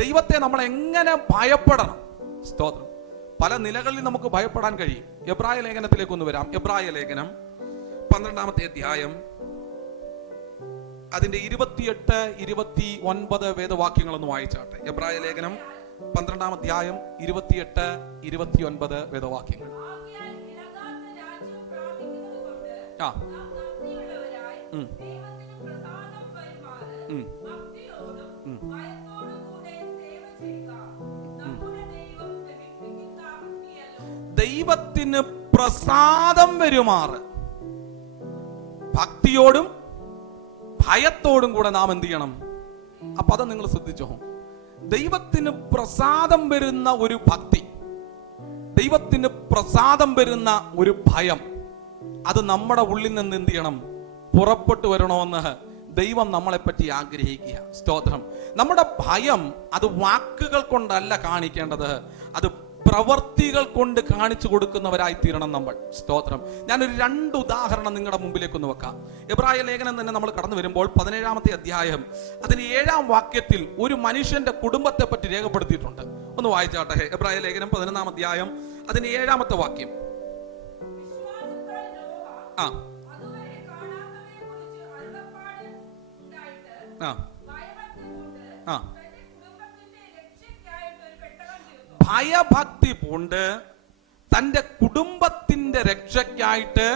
ദൈവത്തെ നമ്മൾ എങ്ങനെ ഭയപ്പെടണം? സ്തോത്രം. പല നിലകളിൽ നമുക്ക് ഭയപ്പെടാൻ കഴിയും. എബ്രായ ലേഖനത്തിലേക്ക് ഒന്ന് വരാം. എബ്രായ ലേഖനം 12-ാമത്തെ അധ്യായം, അതിന്റെ 28, 29 വേദവാക്യങ്ങളൊന്ന് വായിച്ചാട്ടെ. എബ്രായ ലേഖനം 12-ാം അധ്യായം 28, 29 വേദവാക്യങ്ങൾ. ദൈവത്തിന് പ്രസാദം വരുമാറ് ഭക്തിയോടും ഭയത്തോടും കൂടെ നാം എന്ത് ചെയ്യണം? ആ പദം നിങ്ങൾ ശ്രദ്ധിച്ചോ. ദൈവത്തിന് പ്രസാദം വരുന്ന ഒരു ഭക്തി, ദൈവത്തിന് പ്രസാദം വരുന്ന ഒരു ഭയം, അത് നമ്മുടെ ഉള്ളിൽ നിന്ന് എന്ത് ചെയ്യണം? പുറപ്പെട്ടു വരണമെന്ന് ദൈവം നമ്മളെ പറ്റി ആഗ്രഹിക്കുക. സ്തോത്രം. നമ്മുടെ ഭയം അത് വാക്കുകൾ കൊണ്ടല്ല കാണിക്കേണ്ടത്, അത് പ്രവർത്തികൾ കൊണ്ട് കാണിച്ചു കൊടുക്കുന്നവരായി തീരണം നമ്മൾ. സ്തോത്രം. ഞാനൊരു 2 ഉദാഹരണം നിങ്ങളുടെ മുമ്പിലേക്ക് ഒന്ന് വെക്കാം. എബ്രായ ലേഖനം തന്നെ നമ്മൾ കടന്നു വരുമ്പോൾ 17-ാമത്തെ അധ്യായം അതിന് 7-ാം വാക്യത്തിൽ ഒരു മനുഷ്യന്റെ കുടുംബത്തെ പറ്റി രേഖപ്പെടുത്തിയിട്ടുണ്ട്. ഒന്ന് വായിച്ചാട്ടെ. എബ്രായ ലേഖനം 11-ാം അധ്യായം അതിന് 7-ാമത്തെ വാക്യം. ഭയഭക്തി പൂണ്ട് തന്റെ കുടുംബത്തിന്റെ രക്ഷയ്ക്കായിട്ട്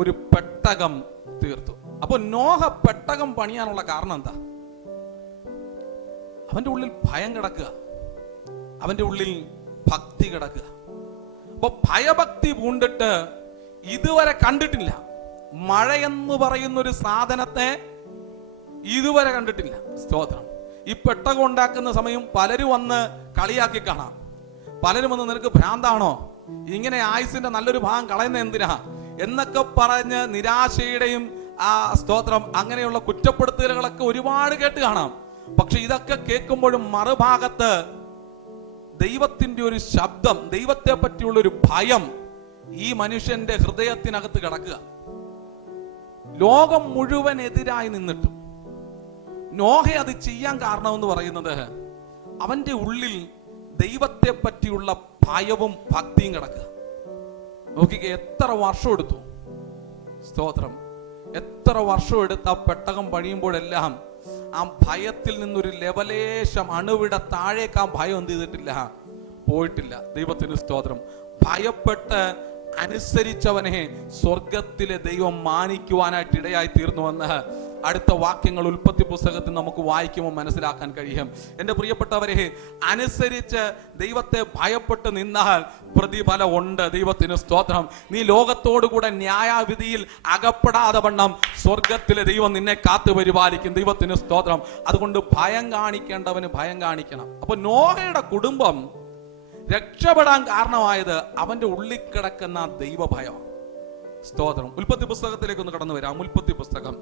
ഒരു പെട്ടകം തീർത്തു. അപ്പൊ നോഹ പെട്ടകം പണിയാനുള്ള കാരണം എന്താ? അവന്റെ ഉള്ളിൽ ഭയം കിടക്കുക, അവന്റെ ഉള്ളിൽ ഭക്തി കിടക്കുക. അപ്പൊ ഭയഭക്തി പൂണ്ടിട്ട് ഇതുവരെ കണ്ടിട്ടില്ല, മഴയെന്ന് പറയുന്ന ഒരു സാധനത്തെ ഇതുവരെ കണ്ടിട്ടില്ല. സ്തോത്രം. ഈ പെട്ടകം ഉണ്ടാക്കുന്ന സമയം പലരും വന്ന് കളിയാക്കി കാണാം. പലരും വന്ന് നിനക്ക് ഭ്രാന്താണോ, ഇങ്ങനെ ആയുസിന്റെ നല്ലൊരു ഭാഗം കളയുന്ന എന്തിനാ എന്നൊക്കെ പറഞ്ഞ് നിരാശയുടെയും സ്തോത്രം അങ്ങനെയുള്ള കുറ്റപ്പെടുത്തലുകളൊക്കെ ഒരുപാട് കേട്ട് കാണാം. പക്ഷെ ഇതൊക്കെ കേൾക്കുമ്പോഴും മറുഭാഗത്ത് ദൈവത്തിന്റെ ഒരു ശബ്ദം, ദൈവത്തെ പറ്റിയുള്ള ഒരു ഭയം ഈ മനുഷ്യന്റെ ഹൃദയത്തിനകത്ത് കിടക്കുക. ലോകം മുഴുവൻ എതിരായി നിന്നിട്ടും നോഹ അത് ചെയ്യാൻ കാരണമെന്ന് പറയുന്നത് അവന്റെ ഉള്ളിൽ ദൈവത്തെ പറ്റിയുള്ള ഭയവും ഭക്തിയും കിടക്കുക. നോക്കിക്കേ, എത്ര വർഷം എടുത്തു. സ്തോത്രം. എത്ര വർഷം എടുത്ത് ആ പെട്ടകം പണിയുമ്പോഴെല്ലാം ആ ഭയത്തിൽ നിന്നൊരു ലെവലേശം അണുവിട താഴേക്ക് ആ ഭയം എന്ത് ചെയ്തിട്ടില്ല, പോയിട്ടില്ല. ദൈവത്തിന് സ്തോത്രം. ഭയപ്പെട്ട് അനുസരിച്ചവനെ സ്വർഗത്തിലെ ദൈവം മാനിക്കുവാനായിട്ട് ഇടയായി തീർന്നുവെന്ന് അടുത്ത വാക്യങ്ങൾ ഉൽപ്പത്തി പുസ്തകത്തിൽ നമുക്ക് വായിക്കുമ്പോൾ മനസ്സിലാക്കാൻ കഴിയും. എൻ്റെ പ്രിയപ്പെട്ടവരെ, അനുസരിച്ച് ദൈവത്തെ ഭയപ്പെട്ട് നിന്നാൽ പ്രതിഫലം ഉണ്ട്. ദൈവത്തിന് സ്തോത്രം. നീ ലോകത്തോടുകൂടെ ന്യായവിധിയിൽ അകപ്പെടാതെ വണ്ണം സ്വർഗത്തിലെ ദൈവം നിന്നെ കാത്തു പരിപാലിക്കും. ദൈവത്തിന് സ്തോത്രം. അതുകൊണ്ട് ഭയം കാണിക്കേണ്ടവന് ഭയം കാണിക്കണം. അപ്പൊ നോഹയുടെ കുടുംബം രക്ഷപ്പെടാൻ കാരണമായത് അവന്റെ ഉള്ളിൽ കിടക്കുന്ന ദൈവഭയം. സ്തോത്രം. ഉൽപ്പത്തി പുസ്തകത്തിലേക്ക് ഒന്ന് കടന്നു വരാം. ഉൽപ്പത്തി പുസ്തകം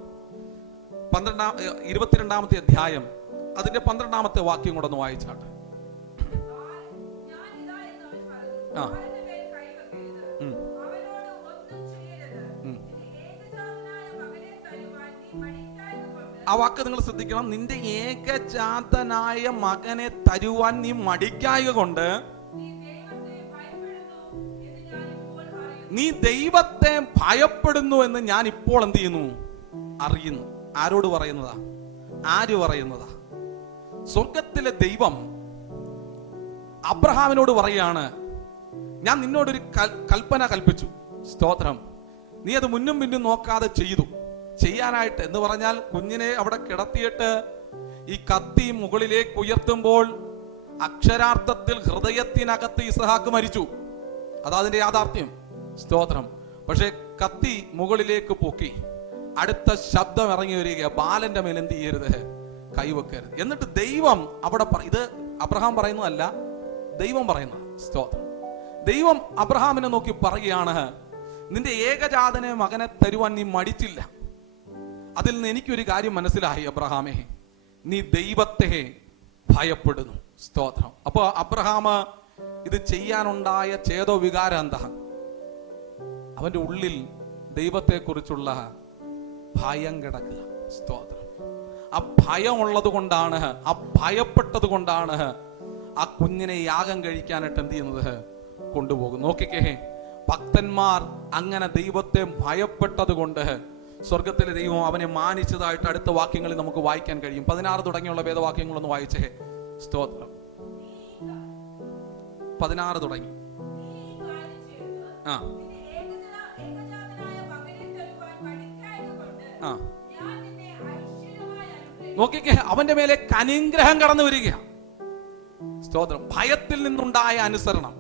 22-ാമത്തെ അധ്യായം അതിന്റെ 12-ാമത്തെ വാക്യം കൂടെ ഒന്ന് വായിച്ചാട്ടെ. ആ വാക്ക് നിങ്ങൾ ശ്രദ്ധിക്കണം. നിന്റെ ഏകജാതനായ മകനെ തരുവാൻ നീ മടിക്കായക കൊണ്ട് നീ ദൈവത്തെ ഭയപ്പെടുന്നു എന്ന് ഞാൻ ഇപ്പോൾ എന്ത് ചെയ്യുന്നു? അറിയുന്നു. ആരോട് പറയുന്നതാ? ആര് പറയുന്നതാ? സ്വർഗത്തിലെ ദൈവം അബ്രഹാമിനോട് പറയാണ്, ഞാൻ നിന്നോടൊരു കൽപ്പന കൽപ്പിച്ചു. സ്തോത്രം. നീ അത് മുന്നും പിന്നും നോക്കാതെ ചെയ്തു. ചെയ്യാനായിട്ട് എന്ന് പറഞ്ഞാൽ കുഞ്ഞിനെ അവിടെ കിടത്തിയിട്ട് ഈ കത്തി മുകളിലേക്ക് ഉയർത്തുമ്പോൾ അക്ഷരാർത്ഥത്തിൽ ഹൃദയത്തിനകത്ത് ഇസ്ഹാക്ക് മരിച്ചു. അതതിന്റെ യാഥാർത്ഥ്യം. സ്തോത്രം. പക്ഷെ കത്തി മുകളിലേക്ക് പൊക്കി അടുത്ത ശബ്ദം ഇറങ്ങി വരിക, ബാലന്റെ മേൽ എന്ത് ചെയ്യരുത്? കൈവെക്കരുത്. എന്നിട്ട് ദൈവം അവിടെ ഇത് അബ്രഹാം പറയുന്നതല്ല, ദൈവം പറയുന്നത്. സ്തോത്രം. ദൈവം അബ്രഹാമിനെ നോക്കി പറയുകയാണ്, നിന്റെ ഏകജാതനെ മകനെ തരുവാൻ നീ മടിച്ചില്ല. അതിൽ നിന്ന് എനിക്കൊരു കാര്യം മനസ്സിലായി, അബ്രഹാമേ, നീ ദൈവത്തെ ഭയപ്പെടുന്നു. സ്തോത്രം. അപ്പൊ അബ്രഹാം ഇത് ചെയ്യാനുണ്ടായ ചേതോ വികാരം എന്താ? അവന്റെ ഉള്ളിൽ ദൈവത്തെക്കുറിച്ചുള്ള ഭയം കിടക്കുക. സ്തോത്രം. ആ ഭയമുള്ളത് കൊണ്ടാണ്, ആ ഭയപ്പെട്ടത് കൊണ്ടാണ് ആ കുഞ്ഞിനെ യാഗം കഴിക്കാനായിട്ട് എന്ത് ചെയ്യുന്നത്, കൊണ്ടുപോകും. നോക്കിക്കേ, ഭക്തന്മാർ അങ്ങനെ ദൈവത്തെ ഭയപ്പെട്ടത് കൊണ്ട് സ്വർഗത്തിലെ ദൈവം അവനെ മാനിച്ചതായിട്ട് അടുത്ത വാക്യങ്ങളിൽ നമുക്ക് വായിക്കാൻ കഴിയും. 16 തുടങ്ങിയുള്ള വേദവാക്യങ്ങളൊന്ന് വായിച്ചേ. സ്തോത്രം. 16 തുടങ്ങി. നോക്കിക്കേ, അവന്റെ മേലെ അനുഗ്രഹം കടന്നു വരിക. സ്തോത്രം. ഭയത്തിൽ നിന്നുണ്ടായ അനുസരണം,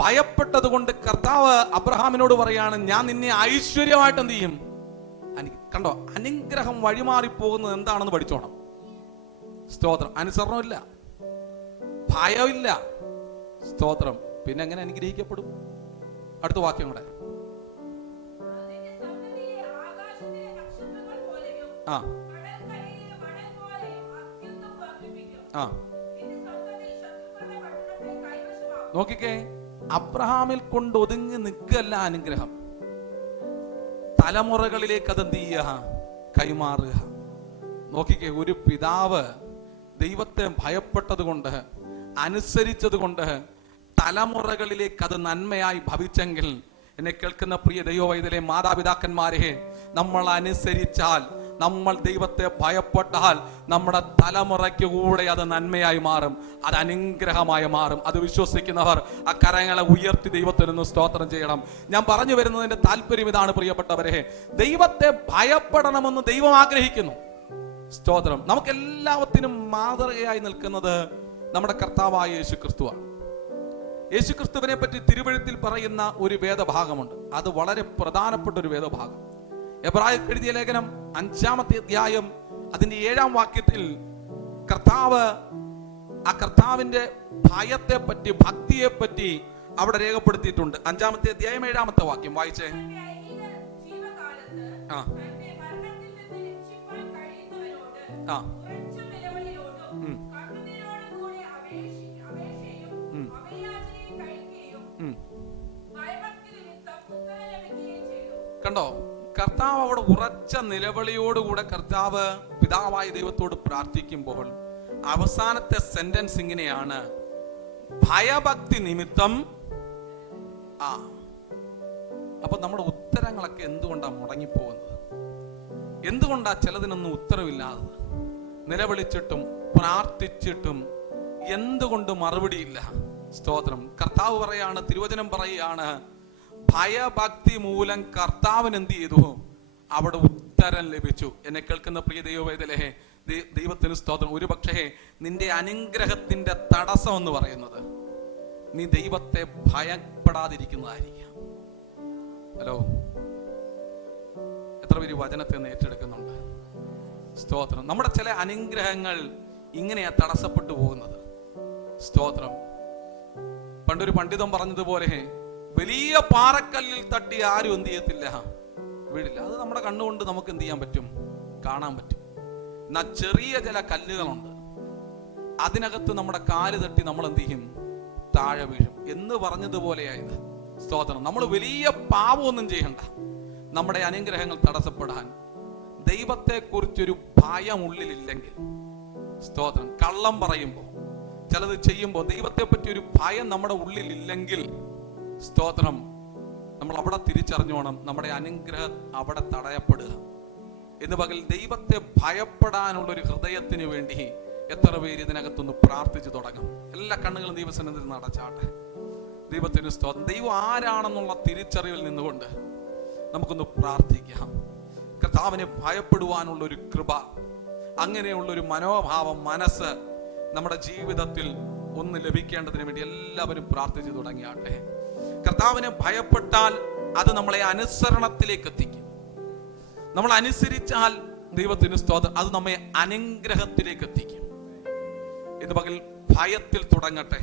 ഭയപ്പെട്ടത് കൊണ്ട് കർത്താവ് അബ്രഹാമിനോട് പറയാണ്, ഞാൻ നിന്നെ ഐശ്വര്യമായിട്ട് എന്ത് ചെയ്യും. കണ്ടോ, അനുഗ്രഹം വഴിമാറിപ്പോകുന്നത് എന്താണെന്ന് പഠിച്ചോണം. സ്തോത്രം. അനുസരണമില്ല, ഭയമില്ല. സ്തോത്രം. പിന്നെ എങ്ങനെ അനുഗ്രഹിക്കപ്പെടും? അടുത്ത വാക്യം കൂടെ. നോക്കിക്കേ, അബ്രഹാമിൽ കൊണ്ട് ഒതുങ്ങി നിൽക്കല്ല അനുഗ്രഹം, തലമുറകളിലേക്ക് അതെന്ത് ചെയ്യുക, കൈമാറുക. നോക്കിക്കേ, ഒരു പിതാവ് ദൈവത്തെ ഭയപ്പെട്ടത് കൊണ്ട്, അനുസരിച്ചത് കൊണ്ട് തലമുറകളിലേക്ക് അത് നന്മയായി ഭവിച്ചെങ്കിൽ, എന്നെ കേൾക്കുന്ന പ്രിയ ദൈവവൈതലെ മാതാപിതാക്കന്മാരെ, നമ്മൾ അനുസരിച്ചാൽ, നമ്മൾ ദൈവത്തെ ഭയപ്പെട്ടാൽ നമ്മുടെ തലമുറയ്ക്ക് കൂടെ അത് നന്മയായി മാറും, അത് അനുഗ്രഹമായി മാറും. അത് വിശ്വസിക്കുന്നവർ ആ കരങ്ങളെ ഉയർത്തി ദൈവത്തിനൊന്ന് സ്തോത്രം ചെയ്യണം. ഞാൻ പറഞ്ഞു വരുന്നതിന്റെ താല്പര്യം ഇതാണ് പ്രിയപ്പെട്ടവരെ, ദൈവത്തെ ഭയപ്പെടണമെന്ന് ദൈവം ആഗ്രഹിക്കുന്നു. സ്തോത്രം. നമുക്കെല്ലാവത്തിനും മാതൃകയായി നിൽക്കുന്നത് നമ്മുടെ കർത്താവായ യേശു ക്രിസ്തുവാണ്. യേശു ക്രിസ്തുവിനെ പറ്റി തിരുവെഴുത്തിൽ പറയുന്ന ഒരു വേദഭാഗമുണ്ട്. അത് വളരെ പ്രധാനപ്പെട്ട ഒരു വേദഭാഗം. എബ്രായർക്ക് എഴുതിയ ലേഖനം 5-ാമത്തെ അധ്യായം അതിന്റെ 7-ാം വാക്യത്തിൽ കർത്താവിന്റെ ഭയത്തെ പറ്റി, ഭക്തിയെ പറ്റി അവിടെ രേഖപ്പെടുത്തിയിട്ടുണ്ട്. 5-ാമത്തെ അധ്യായം 7-ാമത്തെ വാക്യം വായിച്ചേ. കണ്ടോ, കർത്താവ് അവിടെ ഉറച്ച നിലവിളിയോടുകൂടെ കർത്താവ് പിതാവായ ദൈവത്തോട് പ്രാർത്ഥിക്കുമ്പോൾ അവസാനത്തെ സെന്റൻസ് ഇങ്ങനെയാണ്, ഭയഭക്തി നിമിത്തം. അപ്പൊ നമ്മുടെ ഉത്തരങ്ങളൊക്കെ എന്തുകൊണ്ടാണ് മുടങ്ങിപ്പോകുന്നത്? എന്തുകൊണ്ടാ ചിലതിനൊന്നും ഉത്തരവില്ലാതെ? നിലവിളിച്ചിട്ടും പ്രാർത്ഥിച്ചിട്ടും എന്തുകൊണ്ട് മറുപടിയില്ല? സ്തോത്രം. കർത്താവ് പറയാണ്, തിരുവചനം പറയുകയാണ്, ഭയഭക്തി മൂലം കർത്താവിന് എന്ത് ചെയ്തു? അവിടെ ഉത്തരം ലഭിച്ചു. എന്നെ കേൾക്കുന്ന പ്രിയ ദൈവവേദലേ, ദൈവത്തിന് സ്തോത്രം. ഒരു പക്ഷേ നിന്റെ അനുഗ്രഹത്തിന്റെ തടസ്സം എന്ന് പറയുന്നത് നീ ദൈവത്തെ ഭയപ്പെടാതിരിക്കുന്നതായിരിക്കാം. ഹലോ, എത്ര പേര് വചനത്തെ ഏറ്റെടുക്കുന്നുണ്ട്? സ്തോത്രം. നമ്മുടെ ചില അനുഗ്രഹങ്ങൾ ഇങ്ങനെയാ തടസ്സപ്പെട്ടു പോകുന്നത്. സ്തോത്രം. പണ്ടൊരു പണ്ഡിതൻ പറഞ്ഞതുപോലെ, വലിയ പാറക്കല്ലിൽ തട്ടി ആരും എന്ത് ചെയ്യത്തില്ല, വീടില്ല. അത് നമ്മുടെ കണ്ണുകൊണ്ട് നമുക്ക് എന്ത് ചെയ്യാൻ പറ്റും? കാണാൻ പറ്റും. എന്നാൽ ചെറിയ ചില കല്ലുകളുണ്ട്, അതിനകത്ത് നമ്മുടെ കാല് തട്ടി നമ്മൾ എന്ത് ചെയ്യും? താഴെ വീഴും എന്ന് പറഞ്ഞതുപോലെയായത്. സ്തോത്രം. നമ്മൾ വലിയ പാപമൊന്നും ചെയ്യണ്ട, നമ്മുടെ അനുഗ്രഹങ്ങൾ തടസ്സപ്പെടാൻ. ദൈവത്തെ കുറിച്ചൊരു ഭയം ഉള്ളിലില്ലെങ്കിൽ, സ്തോത്രം, കള്ളം പറയുമ്പോൾ, ചിലത് ചെയ്യുമ്പോൾ ദൈവത്തെ പറ്റി ഒരു ഭയം നമ്മുടെ ഉള്ളിൽ ഇല്ലെങ്കിൽ, സ്തോത്രം, നമ്മൾ അവിടെ തിരിച്ചറിഞ്ഞോണം, നമ്മുടെ അനുഗ്രഹം അവിടെ തടയപ്പെടുക എന്ന്. പകൽ ദൈവത്തെ ഭയപ്പെടാനുള്ള ഒരു ഹൃദയത്തിന് വേണ്ടി എത്ര പേര് ഇതിനകത്തൊന്ന് പ്രാർത്ഥിച്ചു തുടങ്ങും? എല്ലാ കണ്ണുകളും ദൈവസന്നിധിയിൽ നടച്ചാട്ടെ. ദൈവത്തിന് സ്തോത്രം. ദൈവം ആരാണെന്നുള്ള തിരിച്ചറിവിൽ നിന്നുകൊണ്ട് നമുക്കൊന്ന് പ്രാർത്ഥിക്കാം. കർത്താവിനെ ഭയപ്പെടുവാനുള്ള ഒരു കൃപ, അങ്ങനെയുള്ളൊരു മനോഭാവം, മനസ്സ് നമ്മുടെ ജീവിതത്തിൽ ഒന്ന് ലഭിക്കേണ്ടതിന് വേണ്ടി എല്ലാവരും പ്രാർത്ഥിച്ചു തുടങ്ങിയാട്ടെ. കർത്താവിനെ ഭയപ്പെട്ടാൽ അത് നമ്മളെ അനുസരണത്തിലേക്ക് എത്തിക്കും. നമ്മൾ അനുസരിച്ചാൽ ദൈവത്തിന് സ്തോത്രം, അത് നമ്മെ അനുഗ്രഹത്തിലേക്ക് എത്തിക്കും. ഇത് പകൽ ഭയത്തിൽ തുടങ്ങട്ടെ.